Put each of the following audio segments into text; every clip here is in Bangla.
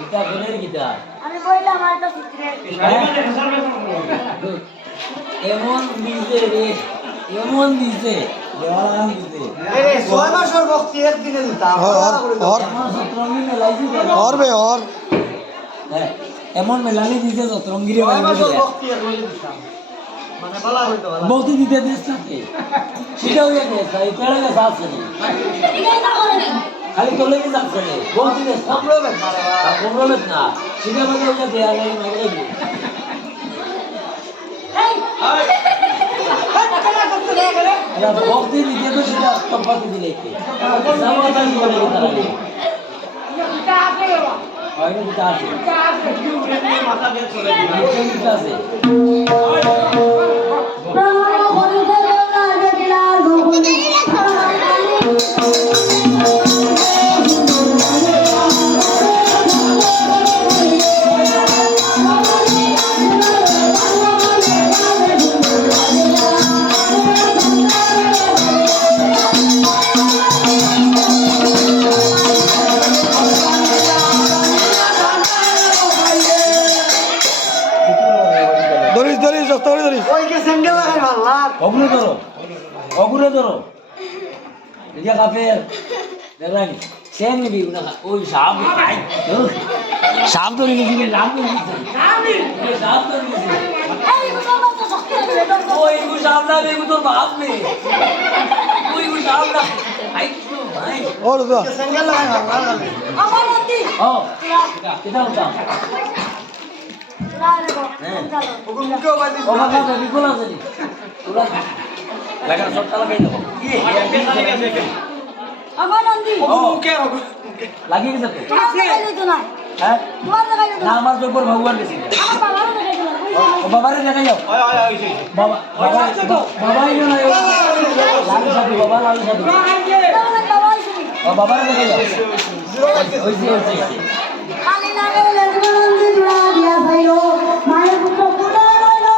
এটা কোনের গীতা আমি বললাম আর তো সিক্রেট এমন দিছে রে এমন দিছে দেওয়ালাম দিছে আরে 6 মাসের ভক্তি একদিনে দিতা और बे और এমন মেলানি দিছে যতরঙ্গিরে 6 মাসের ভক্তি একদিনে দিতা মানে বলা হইতো বলা বলতে দিতে দিস নাকি সেটা হয়ে গেছে এই পেড়ে গেছে আছে খালি তোলে কি যাচ্ছে রে বলতে দিস না প্রবলেম না রে প্রবলেম না সেটা মানে ওটা দেয়া লাগে মাইরে দিবি या भक्ति दिए तो सीधा संपत्ति दिले के समाधान नहीं बने तरह के और ये विकास है माता दे चले ये विकास है ওই কে সিঙ্গেল লাগাই ভাল্লা অগুরে ধরো এটা কাফের দেখলাম সেন নিবি না ওই সাপ খাই সাপ ধরে নিবি নাম ধরে নিবি সাপ ধরে নিবি ওই গু সাপ না বেগু তোর বাপ নে ওই গু সাপ না আই তো ভাই और जा কে সিঙ্গেল লাগাই ভাল্লা আমার নদী ও এটা উঠা ওগুলো মুখেও বাদি ও বাবা বিকুল আছে নি তোরা লাগা সব তালা গাই দেবো আমার নদী মুখে লাগিয়ে গেছে তো তোমার দেখাইলে তো না হ্যাঁ তোমার দেখাইলে তো না আমার তো উপর ভগবান গেছে আমার বাবারও দেখাইলে না ও বাবারে দেখাই যাও বাবা বাবা বাবাই না লালু সাধু বাবা লালু সাধু ও বাবারে দেখাই যাও ওইছে খালি লাগে লক্ষ্মণন্দি জুড়া দিয়া ভাইলো মায়ের পুত্র পুরা রইলো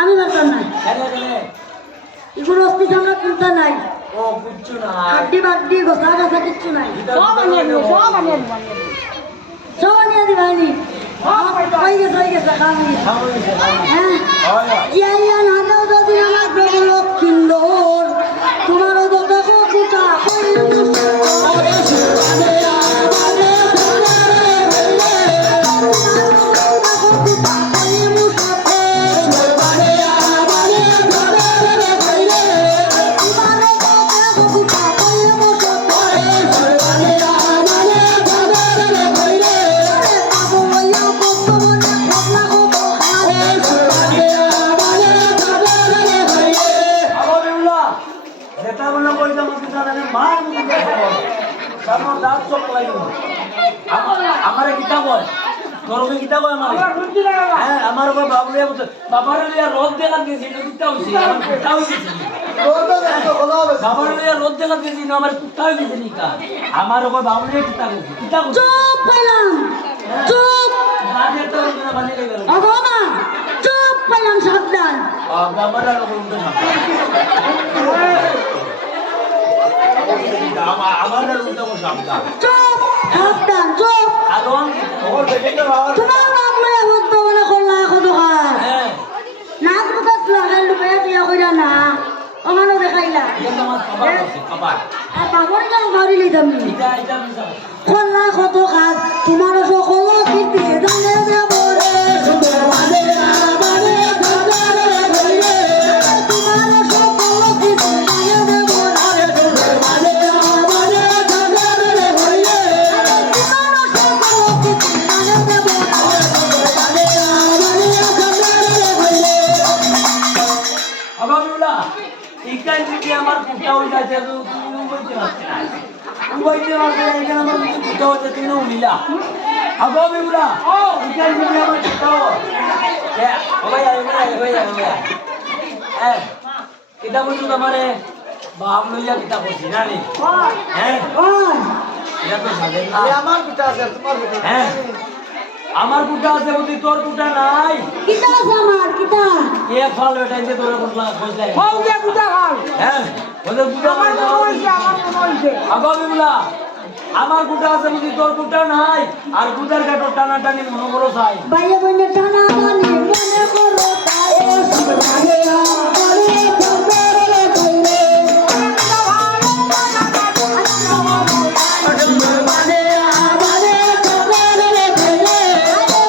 আমি বলতাম না এগুলো অস্তি আমরা কিনতে নাই ও বুঝছো না হাড্ডি বাড্ডি গোসা গাছা কিচ্ছু নাই সব আনিয়ে দিবানি হয়ে গেছে খাওয়া হ্যাঁ ইয়া না দাও যদি আমার প্রভু লক্ষ্মীন্দর তোমারও তো দেখো কিটা আমার গীতা বল গরমে গীতা বল হ্যাঁ আমার বাবুলিয়া বাবার রোদ দেখা দিয়েছি গীতা হয়েছে আমার কুত্তা হয়েছে বাবার রোদ দেখা দিয়েছি আমার কুত্তা হয়ে গেছে নিকা আমার ওপর বাবুলিয়া গীতা করছে গীতা করছে চুপ পেলাম চুপ বানিয়ে তো বানিয়ে গেল চুপ পেলাম সাবধান সাবধান আমার আর উল্টো আমার আর উল্টো সাবধান চুপ সাবধান চুপ কারণ তোমার নাম লই এখন তো মনে করলা এখন দোকান হ্যাঁ নাক মুখত লাগাই লুকে বিয়া কইরা না ওখানে দেখাইলা এটা আমার খাবার আছে খাবার আর বাবর গান ধরি লইতাম এটা মিশা করলা কত কাজ তোমার সকল কীর্তি জানে দেব রে সুন্দর মানে আমারে ধরে ধরে তোমার সকল কীর্তি জানে দেব রে সুন্দর মানে আমারে ধরে ধরে তোমার সকল কীর্তি জানে দেব রে সুন্দর মানে আমারে ধরে ধরে আবাবুল্লাহ ইকাই যদি আমার কুটা হয়ে যাচ্ছে তো তুমি বলতে পারছ না বলতে পারছ না এখানে আমার কিছু কুটা হচ্ছে তুমি উলিলা আবাবুল্লাহ ইকাই যদি আমার কুটা হয় ভাই হ্যাঁ এটা বলছো আমারে বাপ লইয়া কিতা করছি না নি হ্যাঁ এটা তো সাজেন না আমার পিতা আছে তোমার পিতা হ্যাঁ আমার কুটা আছে বুঝি তোর কুটা নাই কিতা আছে আমার কিতা কে ফল বেটাইছে তোর কুটা কইছে হও যে পিতা খাও হ্যাঁ ওদের কুটা আমার মনে হইছে আগামীগুলা আমার কুটা আছে বুঝি তোর কুটা নাই আর কুটার কাটো টানা টানি মনে করো চাই বাইরে বইনে টানা টানি মনে করো তাই সুবহানে আমারে ধরে ধরে সুবহানে আমারে ধরে ধরে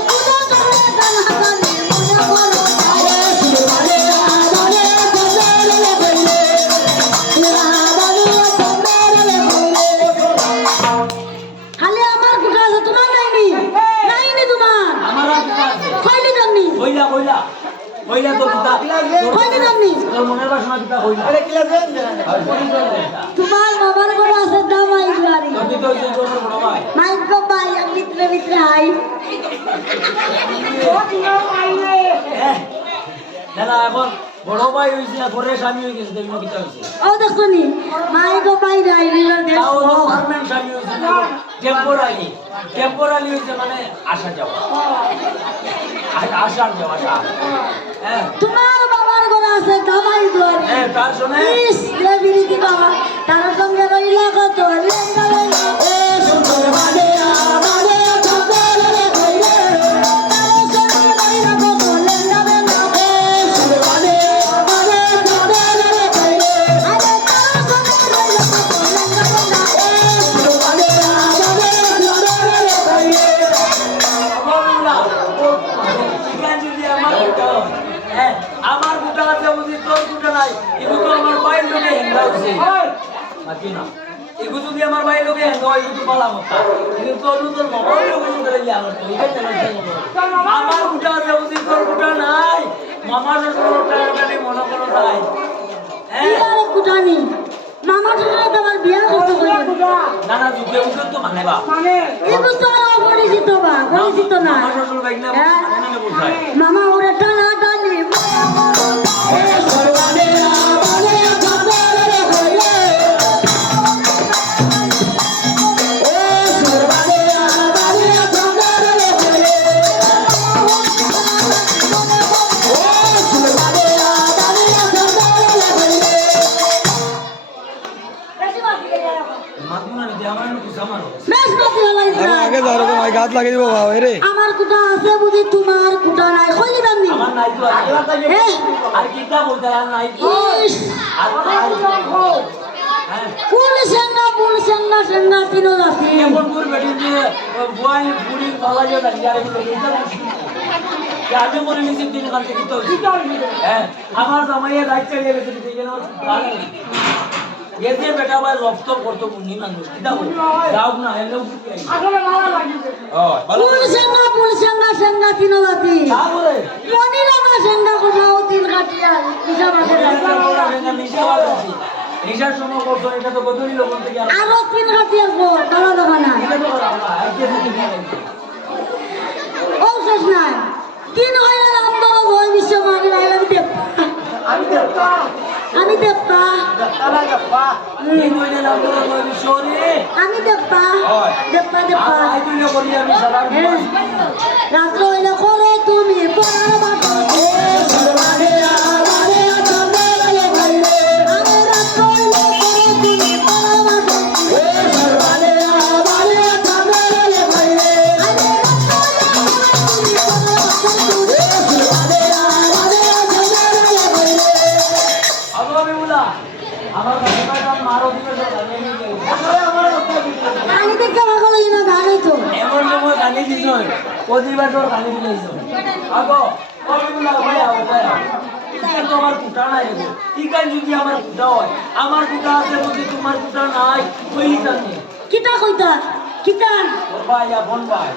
পুজো করে টানা টানি মনে করো তাই সুবহানে আমারে ধরে ধরে খালি আমার কুটা আছে তোমার নাইনি নাইনি তোমার আমার আর কুটা আছে কইলি তুমি কইলা কইলা কইলা তো কুটা কইলি তুমি তোর মনের বাসনা কুটা কইলা আরে কি লাগবে তোমার বাবার ঘরে আছে দামাই বাড়ি তুমি তো সেই জন্য বড় ভাই মাইক গো ভাই ভিতরে ভিতরে আই না না এখন বড় ভাই হইছে না ঘরে স্বামী হয়ে গেছে দেখুন কিটা হইছে ও দেখুনি মাইক গো ভাই রাই রিলা দেশ তাও তো পার্মানেন্ট স্বামী হইছে না টেম্পোরারি হইছে মানে আসা যাওয়া আসার যাওয়া আসা হ্যাঁ তোমার বাবার ঘরে আছে দামাই ঘর হ্যাঁ তার শুনে ইস রে বিরিতি বাবা তার সঙ্গে রইলা কত লেঙ্গা লেঙ্গা এ সুন্দর মানে আমারে ধরে ধরে তার সঙ্গে রইলা কত লেঙ্গা লেঙ্গা এ সুন্দর মানে আমারে ধরে ধরে আরে তার সঙ্গে রইলা কত লেঙ্গা লেঙ্গা এ সুন্দর মানে আমারে ধরে ধরে আবাবুল্লাহ ইকান যদি আমার কুটা হয়, হ্যাঁ আমার কুটা আছে বুঝি তোর কুটা নাই এগুলো তো আমার বাইর লোকে হেন্দা হইছে বাকি না এগুলো যদি আমার বাইর লোকে হেন্দা হয় এগুলো তো পালা কথা কিন্তু তোর তোর মোবাইল লোকে করে ইয়া করতে এটা আমার কুটা আছে বুঝি তোর কুটা নাই মামার শ্বশুর মনে করো তাই হ্যাঁ ইয়ার কুটানি মামা শ্বশুর তোমার বিয়া করতে কইলো না না যুগে উঠে তো মানে বা এই তো আর পরিচিত বা পরিচিত না আমার শ্বশুর বাইক না মানে না বলছাই মামা ওরে টানা টানি সর্বানে আমারে ধরে ধরে ও সর্বানে আমারে ধরে ধরে ও সর্বানে আমারে ধরে ধরে মাগুনা নি আমার নো কুসামারো বেশ মত লাগাইছে আগে যাও রে ভাই গাছ লাগিয়ে দিব বাবা রে আমার কুটা আছে বুঝি তোমার কুটা নাই কইলি দামনি আমার নাই তো এ আর কিটা বলতে আর নাই তো ইস আর হ্যাঁ ফুল সেঙ্গা সেঙ্গা তিনো রাতি কেমন করে বেটি দিয়ে বুয়াই পুরি পালা যায় না আর এটা আগে মনে নিছি দিন কাল থেকে তো হ্যাঁ আমার জামাইয়ের রাইট চলে গেছে দেখে না গেছে বেটা ভাই রক্ত করতে মুনি মানুষ কিটা যাও না হেলো আসলে ভালো লাগিছে ও ভালো ফুল সেঙ্গা সেঙ্গা তিনো রাতি তারপরে মনি রাঙা সেঙ্গা কোথাও তিন কাটিয়া হিসাব রাখে নিশার সময় করছো এটা তো বদলি লোক থেকে আরো তিন কাটিয়া পর কালা দোকানা ও শেষ নাই তিন হইলে আন্দোলন হয় বিশ্ব মানি নাই আমি দেখতা আমি দেখবা তারা গাপ্পা এই মহিলা নাম তো সরি আমি দেখবা দেখবা আই তুই করি আমি সারা রাত্র হইলে করে তুমি পড়ার বাটো আমার কাছে পাইতাম মারো দিবে তো গানে নিয়ে আমি দেখতে পাগল হই না গানে তো এমন সময় গানে দিছ প্রতিবার তোর গানে দিয়েছ আগো কবিগুলা ভাই আও ভাই ইকান তো আমার কুটা নাই রে ইকান যদি আমার কুটা হয় আমার কুটা আছে বলতে তোমার কুটা নাই ওই জানি কিতা কইতা কিতা ভাই আপন ভাই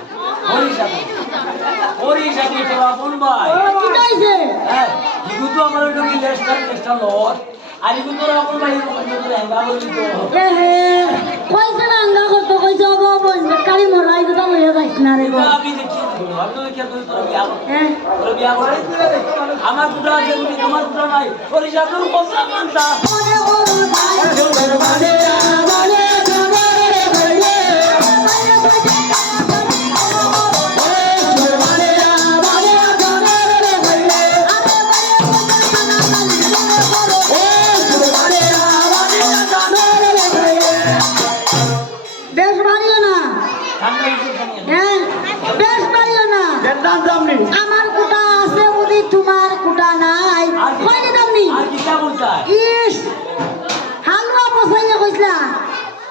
হরিষাতে তোর আপন ভাই কিতা হইছে হ্যাঁ ইগু তো আমার ওই লেস্টার লট আর ইগু তোর আপন ভাই তোর হেঙ্গা বলি তো এ হে কইছে না আঙ্গা কত কইছে অব কারি মরাই তো লইয়া যাইছ না রে গো আমি দেখি আমি তো দেখি তোর বিয়া হ্যাঁ তোর বিয়া করে আমার কুটা আছে বলি তোমার কুটা নাই হরিষাতে কথা মানতা মনে করুন ভাই সুন্দর মানে মানে বেশ ভারিও না হ্যাঁ বেশ ভারিও না আমার কুটা আছে বুঝি তোমার কুটা নাই কইনি দামনি আর কিটা বলতাই ইস হালুয়া বসাইয়া কইছলা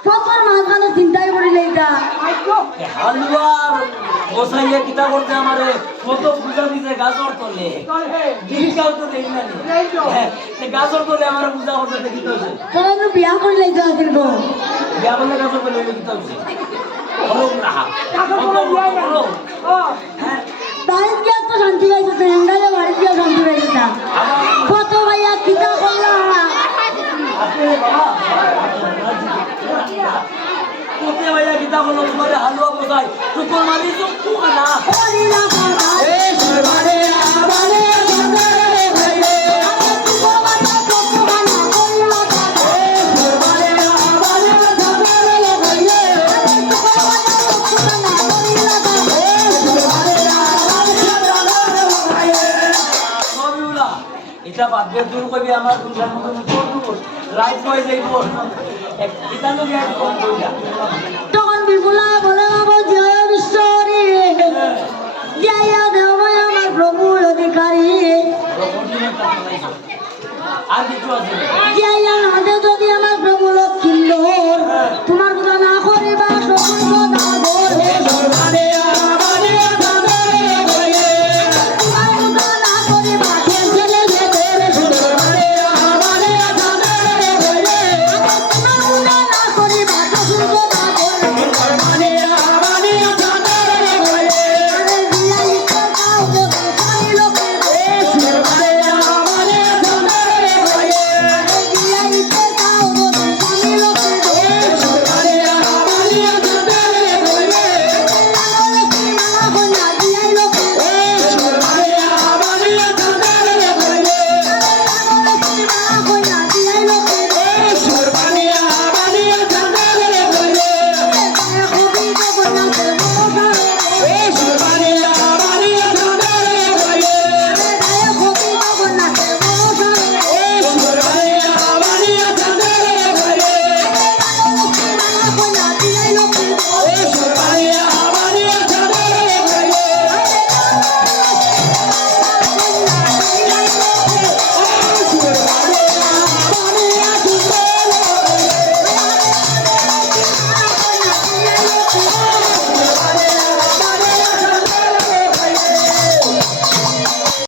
প্রপার মাঝখানে চিন্তাই করিলে এটা হালুয়ার বসাইয়া কিতা করতে আমারে কত পূজা দিছে গাজর তোলে দিলটাও তো দেই না হ্যাঁ সে গাজর তোলে আমার পূজা করতে দেখি তো তোরা তো বিয়া করলে তো আছিল গো বিয়া বলে গাজর তোলে কিতা হইছে হলো না হলো হ্যাঁ বাড়িতে গিয়া তো শান্তি পাইছে তো হেঙ্গালে বাড়িতে গিয়া শান্তি পাইছে না কত ভাইয়া কিতা করলা আপনি বাবা কোতে ভাইয়া কিতা বলো তোমার হালুয়া বসাই টুকুর মারি তো না ওরে না কথা এ সরবারে আমারে জগরে ভাইরে এটা বাদ দিয়ে দূর করবি আমার দুটার মতো রাইট হয়ে যাইব এটা লোক কম কইলা তখন বিপুলা বলে বাবু জয় বিশ্বরী জয়া দেবয় আমার প্রভুর অধিকারী আর কিছু আছে জয়